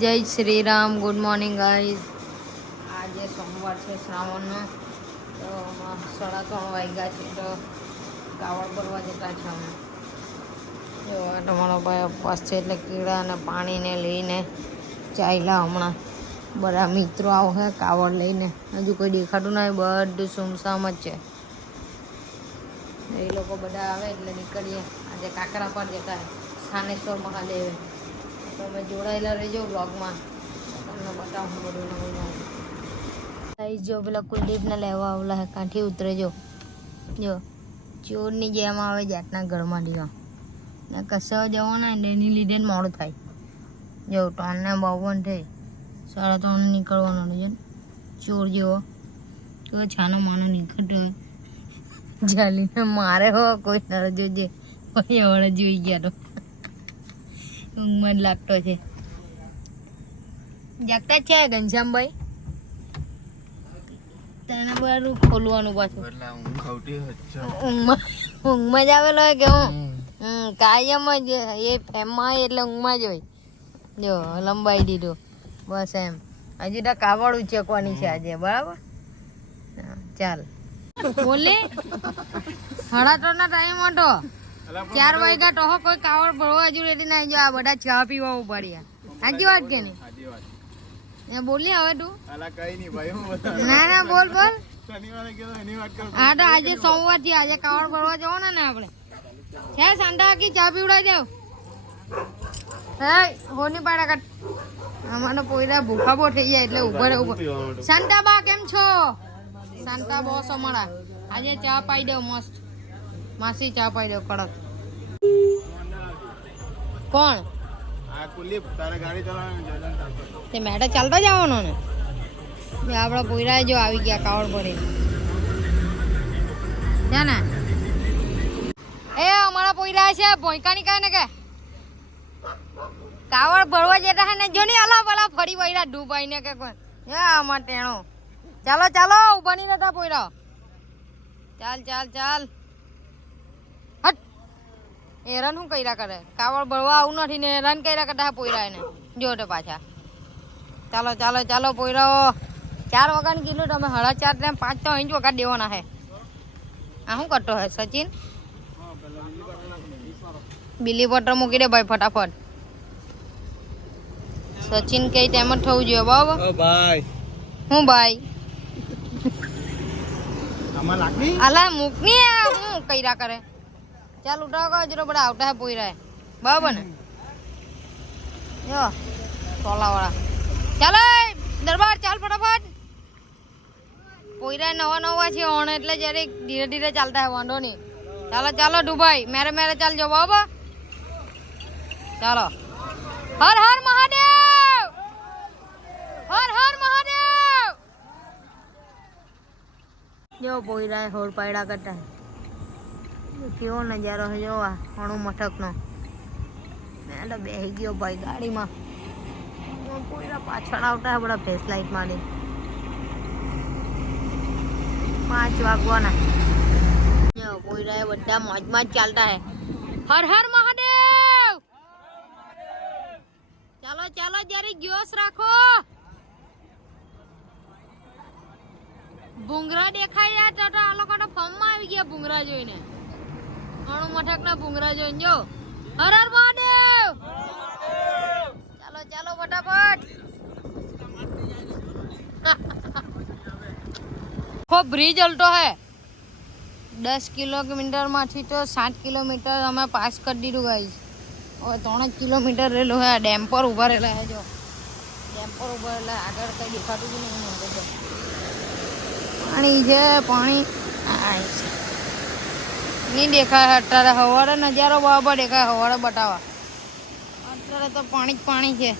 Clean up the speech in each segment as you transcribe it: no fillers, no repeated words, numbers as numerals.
જય Shri Ram. Good morning guys. આજે સોમવાર છે શ્રાવણનો, તો 3:30 વાગ્યા છે. તો કાવડ ભરવા જતા છે અમે. જો તમારો ભાઈ ઉપવાસ છે એટલે કીડા અને પાણીને લઈને ચાલ્યા. હમણાં બધા મિત્રો આવશે કાવડ લઈને. હજુ કોઈ દેખાતું નહીં, બધું સુમસામ જ છે. એ લોકો બધા આવે એટલે નીકળીએ. આજે કાકરા પર જતા સ્થાનેશ્વર મહાદેવ. તમે જોડાયેલા રહેજો બ્લોગમાં, તમને બતાવું બધું નવું નવું. જો પેલા કુલદીપને લેવા આવેલા કાંઠી ઉતરે. જો ચોરની જેમ આવે જાતના ઘરમાં દીવા ને કશા જવાના એટલે એની લીધે જ મોડું થાય. જો 3:52 થઈ, 3:30 નીકળવાનું. જો ચોર જેવો તો છાનો માનો નીકળતો જાલીને મારે હો કોઈ નર જોજે. પછી હવે જોઈ ગયા તો ઊંઘમાં જ લાગતો છે. જાગતા જ છે ઘનશ્યામભાઈ? તને બધું ખોલવાનું પાછું ઊંઘમાં જ આવેલો હોય કે હું કાયમ જ એ ફેમમાં એટલે ઊંઘમાં જ હોય. જો લંબાઈ દીધું બસ એમ. હજી તો કાવડ ઉચકવાની છે આજે. બરાબર, ચાલ બોલે 3:30 ટાઈમ હતો. 4 વાગ્યા તો કોઈ કાવડ ભરવા હજુ રેડી ના. જો આ બધા ચા પીવા ઉપાડ્યા. સાચી વાત કે નહીં? બોલી હવે તું. ના બોલ. હા તો આજે સોમવાર થી આજે કાવડ ભરવા જવાના ને આપણે. છે સાંતા કી ચા પીવડા જાવ. હે હોની પાડા કાટ. અમારો પોયરા ભૂખા બહુ થઈ જાય એટલે ઉભા શાંતા બા કેમ છો? શાંતા બોસ અમારા આજે ચા પાઈ દો મસ્ત. માસી ચા પાઈ દો કડક. કોણ? તે મેડમ ચાલતા જવાનો ને. આપડા પોયરા જો આવી ગયા કાવડ ભરી. છે ને એ અમારા પોયરા છે ભોંયકાની કાય ને કે કાવડ ભરવા જતા હે ને. જો ની અલા બલા ફરી વૈરા ડૂબાઈ ને કે કોઈ અમાર ટેણો. ચાલો ઉભા ની નતા પોયરા. ચાલ હટ. હેરાન શું કર્યા કરે? કાવડ ભરવા આવું નથી ને હેરાન કર્યા કરતા પોયરા એને. જો તો પાછા ચાલો પોયરાઓ. 4 વાગ્યાનું કીધું તમે 4:30 ને 5 તો અહીં જ વખત દેવાના હે. આ શું કરતો હે સચિન? બિલી પટર મૂકી દે ભાઈ ફટાફટ. સચિન કઈ ટાઈમ જ થવું જોઈએ. બરાબર ભાઈ. હું ભાઈ અલા મૂકની હું કર્યા કરે. ચાલ ઉઠાવ જરો બધા આવતા હે પોયરા. બરાબર ને? જો ટોલા વાળા. ચાલો દરબાર ચાલ ફટાફટ. પોયરા નવા છે ઓણ એટલે જયારે ધીરે ચાલતા હે. વાંધો નહીં. ચાલો ડુબાઈ મેરે ચાલજો. બરાબર ચાલો. હર હર મહાદેવ. જો પોયરા હોડ પાયડા કરતા. કેવો નજારો છે જોવા અણુ મથકનો. મેં તો બેસી ગયો ભાઈ ગાડીમાં. પોયરા પાછળ આવતા હે બધા ફેસ લાઈટ માંડી. 5 વાગવાના. જો પોયરા બધા મોજમાં જ ચાલતા હે. હર હર મહાદેવ. ચાલો જરી ગયોસ રાખો. ભૂંગરા દેખાય તો આ લોકો ફોર્મમાં આવી ગયા ભૂંગરા જોઈને. અણુ મઠક ના ભૂંગરા જોઈને. જો હર હર મહાદેવ. ચાલો ફટાફટ. ખૂબ બ્રિજ હલતો હે. 10 કિલોમીટર માંથી તો 7 કિલોમીટર અમે પાસ કરી દીધું ગાઈસ. હવે 3 કિલોમીટર રહેલું હે. ડેમ પર ઉભા રહેલા હે. જો ડેમ પર ઉભા રહેલા. આગળ કઈ દેખાતું બી નહીં. પાણી છે નહીં દેખાય અત્યારે. સવારે નજારો બરાબર દેખાય. સવારે બતાવા. અત્યારે તો પાણી છે.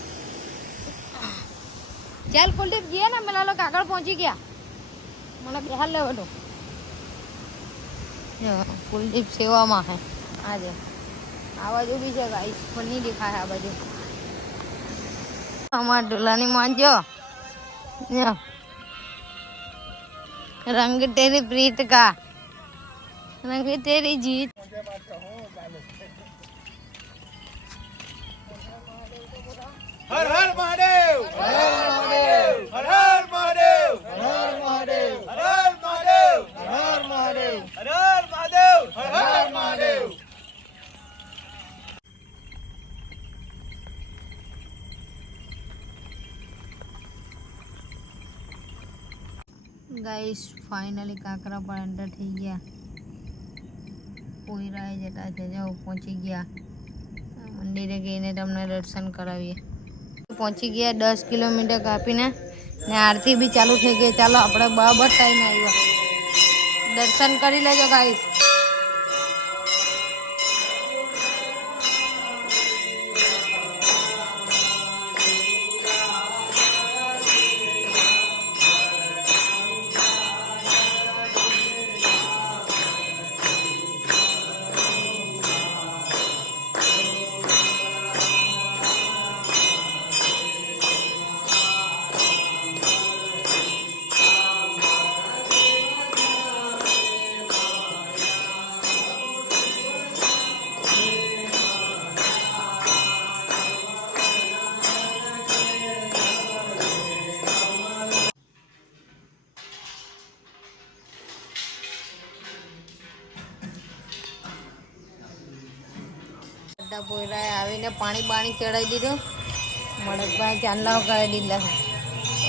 ચાલ કુલદીપ જઈએ ને. પેલા લોકો આગળ પહોંચી ગયા. મને બેહાર લેવો તો. કુલદીપ સેવામાં હે આજે. આ બાજુ બી છે ગાઈસ પણ નહીં દેખાય. આ બાજુ અમાર ડોલાની માનજો. रंग तेरी प्रीत का रंग तेरी जीत. हर हर महादेव. ગાઈસ ફાઇનલી કાંકરા પર એન્ટર થઈ ગયા. પોયરાએ જતા છે જો પહોંચી ગયા. મંદિરે ગઈને તમને દર્શન કરાવીએ. પહોંચી ગયા 10 કિલોમીટર કાપીને ને આરતી બી ચાલુ થઈ ગઈ. ચાલો આપણે બરાબર ટાઈમ આવ્યો. દર્શન કરી લેજો ગાઈસ. બધા પોયરાએ આવીને પાણી ચડાવી દીધું. મળકભાઈ ચાંદલાઓ કરી દીધા છે.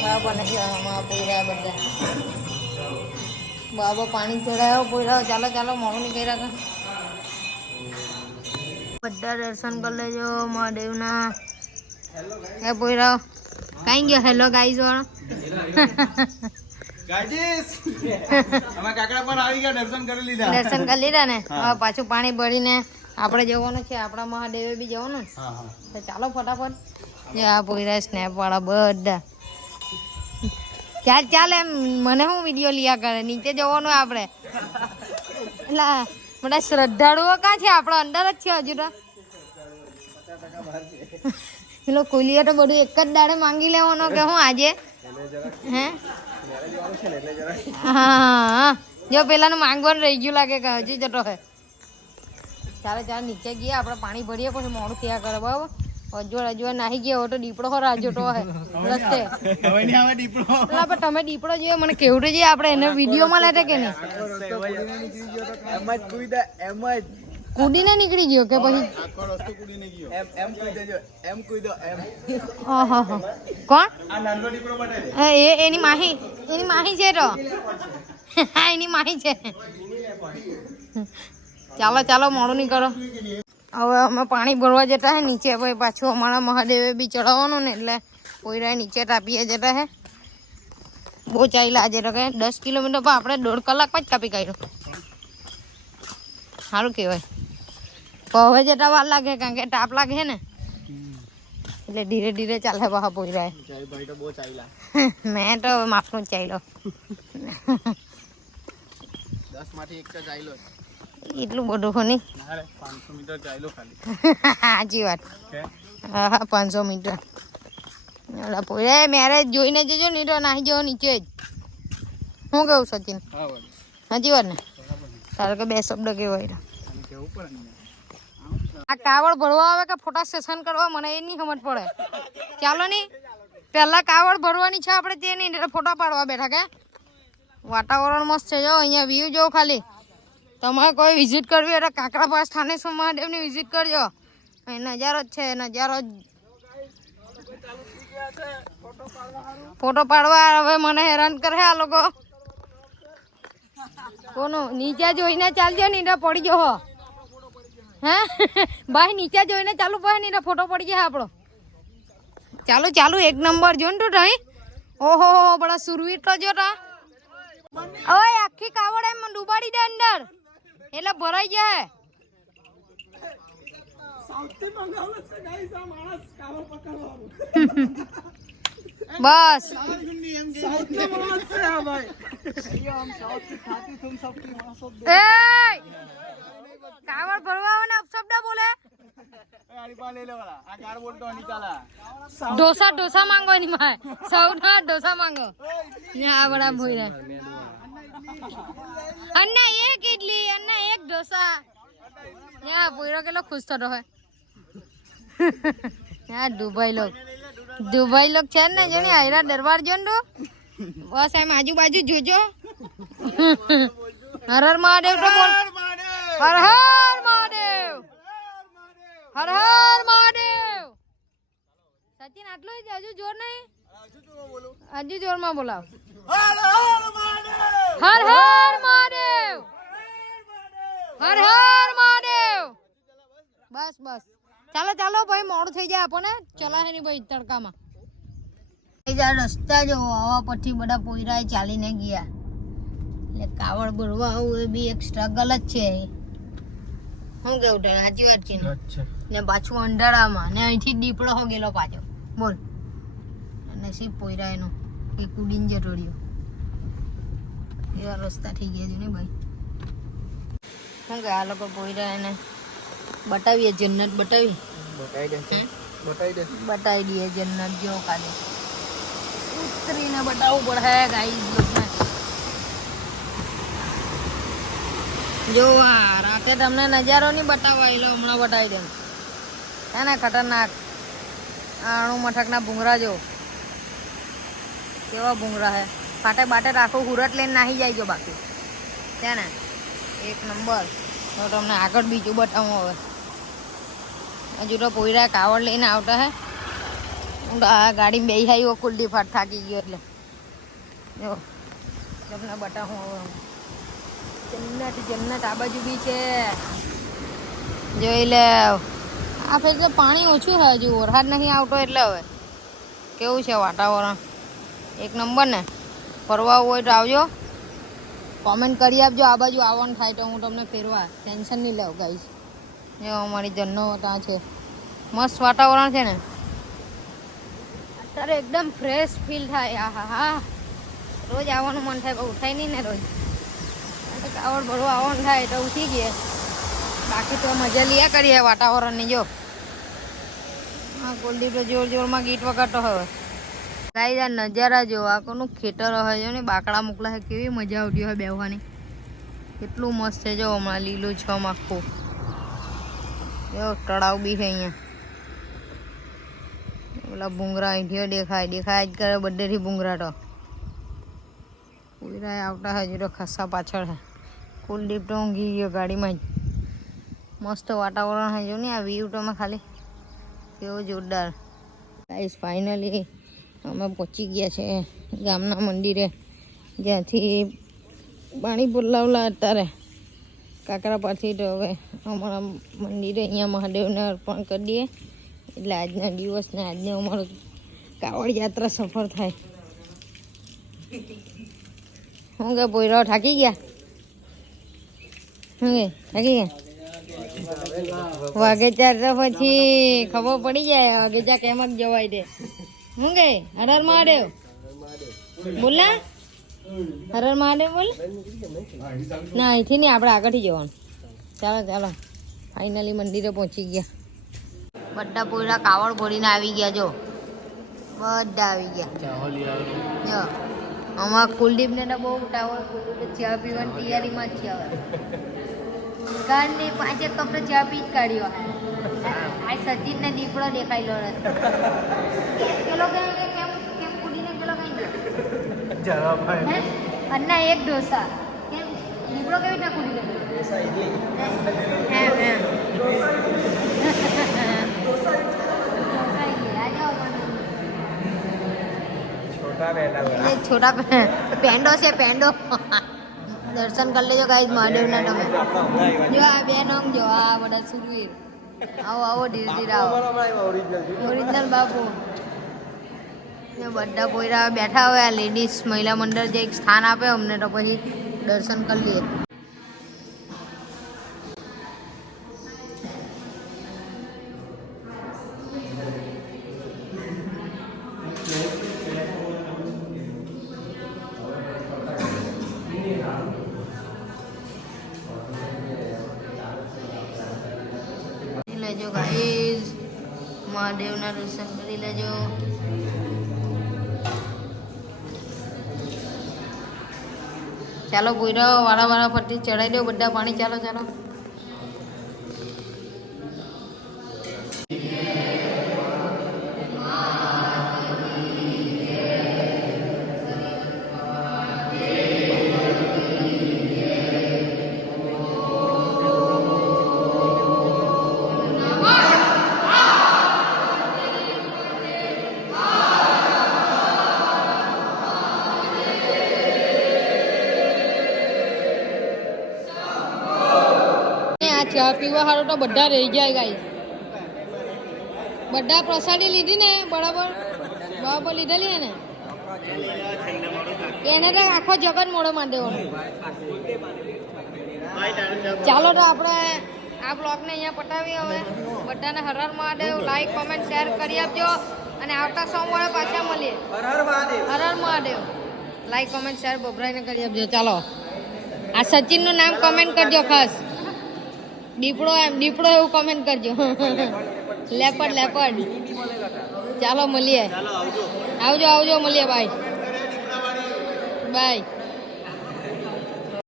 બરાબર નથી આમાં પોયરા બધા. બાબા પાણી ચડાવ્યો પોયરાઓ. ચાલો ચાલો મોડું નહીં કર્યા. બધા દર્શન કરી લેજો મહાદેવના. હે પોયરાઓ કઈ ગયો હેલો ગાઈસ વાળો. દર્શન કરી લીધા ને. હવે પાછું પાણી ભરીને આપણે જવાનું છે. આપણા મહાદેવે બી જવાનું ને. તો ચાલો ફટાફટ. જે આ પોયરા સ્નેપ વાળા બધા ચાલ એમ મને હું વિડીયો લીયા કરે. નીચે જવાનું આપણે. એટલે બધા શ્રદ્ધાળુઓ ક્યાં છે? આપણો અંદર જ છે હજુ તો. પેલો કોલીએ તો બધું એક જ દાડે માંગી લેવાનો કે હું આજે હે. હા જો પેલાનું માંગવાનું રહી ગયું લાગે કે હજી જતો હે. ચાલો ચાલો નીચે ગયા આપણે. પાણી ભરીએ પછી મોડું થયા કરે. બરાબર અજવાળ નાહી ગયા. તો દીપડો હો રાજોટો હે રસ્તે. તમે દીપડો જોયો મને કેવું જોઈએ. આપણે એને વિડીયોમાં લેતા કે નહીં? કૂદીને નીકળી ગયો કે પછી કોણ? એની માહી છે તો. હા એની માહી છે. ચાલો ચાલો મોડું નહીં કરો. હવે અમે પાણી ભરવા જતા હે નીચે. ભાઈ પાછું અમારા મહાદેવે બી ચડાવવાનું ને એટલે પોયરા નીચે તાપીએ જતા હે. બહુ ચાલ્યા આજે તો કે 10 કિલોમીટર પર આપણે 1.5 કલાકમાં જ કાપી કાઢ્યું. સારું કહેવાય. હવે જતા વાર લાગે કારણ કે તાપ લાગે ને એટલે ધીરે ધીરે ચાલે બહા પોયરાએ. મેં તો માપનું જ ચાલ્યો. 10 માંથી એક જ ચાલ્યો. એટલું બધું હો નહીં. 500 મીટર ચાલ્યો ખાલી. સાચી વાત. હા 500 મીટર. પોયરા મેરેજ જોઈને જજો નહીં તો નાહી જવો નીચે જ. શું કહું સચિન? સાચી વાત ને? તારે કે 2 શબ્દ કહેવાય. આ કાવડ ભરવા આવે કે ફોટા સેશન કરવા મને એ નહીં સમજ પડે. ચાલો નહીં પહેલા કાવડ ભરવાની છે આપણે તે નહીં એટલે ફોટા પાડવા બેઠા કે. વાતાવરણ મસ્ત છે જો. અહીંયા વ્યૂ જો ખાલી. તમારે કોઈ વિઝિટ કરવી હોય તો કાંકરાપાર સ્થાનેશ્વર મહાદેવની વિઝિટ કરજો. અહીં નજારો જ છે. નજારો ફોટો પાડવા હવે મને હેરાન કરે આ લોકો. કોનું નીચે જોઈને ચાલજો નહીં તો પડી જવો. હે ભાઈ નીચે જોઈને ચાલુ ભાઈ નહીં તો ફોટો પડી જાય આપણો. ચાલુ ચાલુ 1 નંબર જો ને તું તઈ. ઓહો બડા સુરવીર તો જો તા. ઓય આખી કાવડ એમ ડૂબાડી દે અંદર એટલે ભરાઈ જાય. બસ કાવડ ભરવા આવે ને અપશબ્દ બોલે. ઢોસા માંગો એની માં. સૌના ઢોસા માંગો. આ બડા ભોયરા. અન્ના એક ઇડલી અન્ના એક ઢોસા. યા પોયરો કેટલો ખુશ થતો હોય. યા દુબઈ લોક છે ને જેને આયરા દરબાર જો ને બસ એમ આજુબાજુ જોજો. હર હર મહાદેવ તો બોલ. હર હર મહાદેવ. હર હર મહાદેવ. સચિન આટલું જ હજુ જોર નહીં હજુ જોરમાં બોલાવ હર હર મહાદેવ હર હર મહાદેવ બસ બસ ચાલો ચાલો ભાઈ મોડું થઈ જાય આપણને ચલાય નહીં ભાઈ તડકામાં રસ્તા જો હવા પછી બધા પોયરા ચાલીને ગયા એટલે કાવડ ભરવા આવું એ બી એક સ્ટ્રગલ જ છે શું કેવું તારે સાચી વાત છે ને પાછું અંધારામાં ને અહીંથી દીપડો હો ગયેલો પાછો બોલ નસીબ પોયરા એનો એ કુડીને જતો રહ્યો એવા રસ્તા થઈ ગયા છે ને ભાઈ શું કે આ લોકો પોયરા એને બતાવીએ જન્નત બતાવી દઈએ જન્નત જો કાલે ઉતરીને બતાવવું પડે ગાઈસ લોકોને જો આ રાતે તમને નજારો નહીં બતાવવા એટલે હમણાં બતાવી દેમ હે ને ખતરનાક આણું મઠકના ભૂંગરા જો કેવા ભૂંગરા હે ફાટે બાટે રાખો હુરત લઈને નાહી જાય જો બાકી છે ને એક નંબર તો તમને આગળ બીજું બતાવું હવે હજુ તો પોયરા કાવડ લઈને આવતા હે હું આ ગાડી બેસી આવી કુલડી ફાટ થાકી ગયો એટલે જો તમને બતાવું હવે જન્નત જન્નત આ બાજુ બી છે જોઈ લે આ ફેર તો પાણી ઓછું છે હજુ વરસાદ નહીં આવતો એટલે હવે કેવું છે વાતાવરણ એક નંબર ને ફરવા હોય તો આવજો કોમેન્ટ કરી આપજો આ બાજુ આવવાનું થાય તો હું તમને ફેરવા ટેન્શન નહીં લઉં ગાઈશ જો અમારી જન્નો ત્યાં છે મસ્ત વાતાવરણ છે ને અત્યારે એકદમ ફ્રેશ ફીલ થાય હા હા હા રોજ આવવાનું મન થાય પણ ઉઠાય નહીં ને રોજ કાવડ ભરવા આવવાનું થાય તો ઉઠી ગયા બાકી તો મજા લીયા કરીએ વાતાવરણની જો હા ગોલ્ડી તો જોર જોરમાં ગીત વગાડતો હવે ગાઈસ આ નજારા જો આ કોનું ખેતર હોય જો ને બાકડા મોકલા છે કેવી મજા આવતી હોય બેહવાની કેટલું મસ્ત છે જો હમણાં લીલું છમ આખું જો તળાવ બી છે અહીંયા ઓલા ભૂંગરા અહીંથી દેખાય જ કરે બધેથી ભૂંગરા તો પૂરા આવતા હજુ તો ખાસા પાછળ છે કુલદીપ તો ઊંઘી ગયો ગાડીમાં જ મસ્ત વાતાવરણ છે જો ને આ વ્યૂ તો ખાલી કેવો જોરદાર ગાઈસ ફાઇનલી અમે પહોંચી ગયા છે ગામના મંદિરે જ્યાંથી પાણી બોલાવલા અત્યારે કાકરા પાછી તો હવે અમારા મંદિરે અહીંયા મહાદેવને અર્પણ કરી દઈએ એટલે આજના દિવસને આજને અમારો કાવડ યાત્રા સફળ થાય શું કે પોયરાઓ થાકી ગયા શું કે થાકી ગયા વાઘેચાર તો પછી ખબર પડી જાય વાઘેચા કેમ જ જવાય દે શું કે હર મહાદેવ બોલ ના હર મહાદેવ બોલ ના અહીંથી નહીં આપણે આગળથી જવાનું ચાલો ચાલો ફાઇનલી મંદિરે પહોંચી ગયા બધા પોયરા કાવડ ભરીને આવી ગયા જો બધા આવી ગયા જો અમારા કુલદીપને તો બહુ ઉતાવળ કુલદીપ ચા પીવાની તૈયારીમાં જ છે હવે ગાંડની 5 કપ તો ચા પી જ કાઢ્યો આ સચિનને દીપડો દેખાયેલો રસ્તો પેલો કે કેમ કેમ કુડીને પેલો કઈ ગયો અન્ના એક ઢોસા કેમ દીપડો કેવી રીતના કુડી ગયો એમ छोटा पेंडो से पेंडो दर्शन कर लेजो गाइस महादेव ना તમે જો આ બે નોમ જો આ બડા સુરવીર આવો આવો ધીરે ધીરે આવો ઓરિજિનલ બાપુ ને બધા પોયરા બેઠા હોય આ લેડીઝ મહિલા મંડળ જે એક સ્થાન આપે અમને તો પછી દર્શન કરી લઈએ લેજો ગાઈસ મહાદેવના દર્શન કરી લેજો ચાલો પોયરાઓ વાળા ફરતી ચડાઈ દો બધા પાણી ચાલો ચાલો પીવા હારું તો બધા રહી જાય ગાઈસ. બધા પ્રસાદી લીધી ને બરાબર બરાબર લીધેલી હે ને એને તો આખો જગત મોડો માંડ દેવાનો. ચાલો તો આપણે આ બ્લોગને અહીંયા પટાવીએ હવે. બધાને Har Har Mahadev. Like comment share કરી આપજો અને આવતા સોમવારે પાછા મળીએ. Har Har Mahadev. Like comment share બબરાઈને કરી આપજો. ચાલો આ સચિનનું નામ કોમેન્ટ કરજો ખાસ. દીપડો એમ દીપડો એવું કોમેન્ટ કરજો. લેપડ લેપડ. ચાલો મળીએ. આવજો આવજો મળીએ. Bye bye.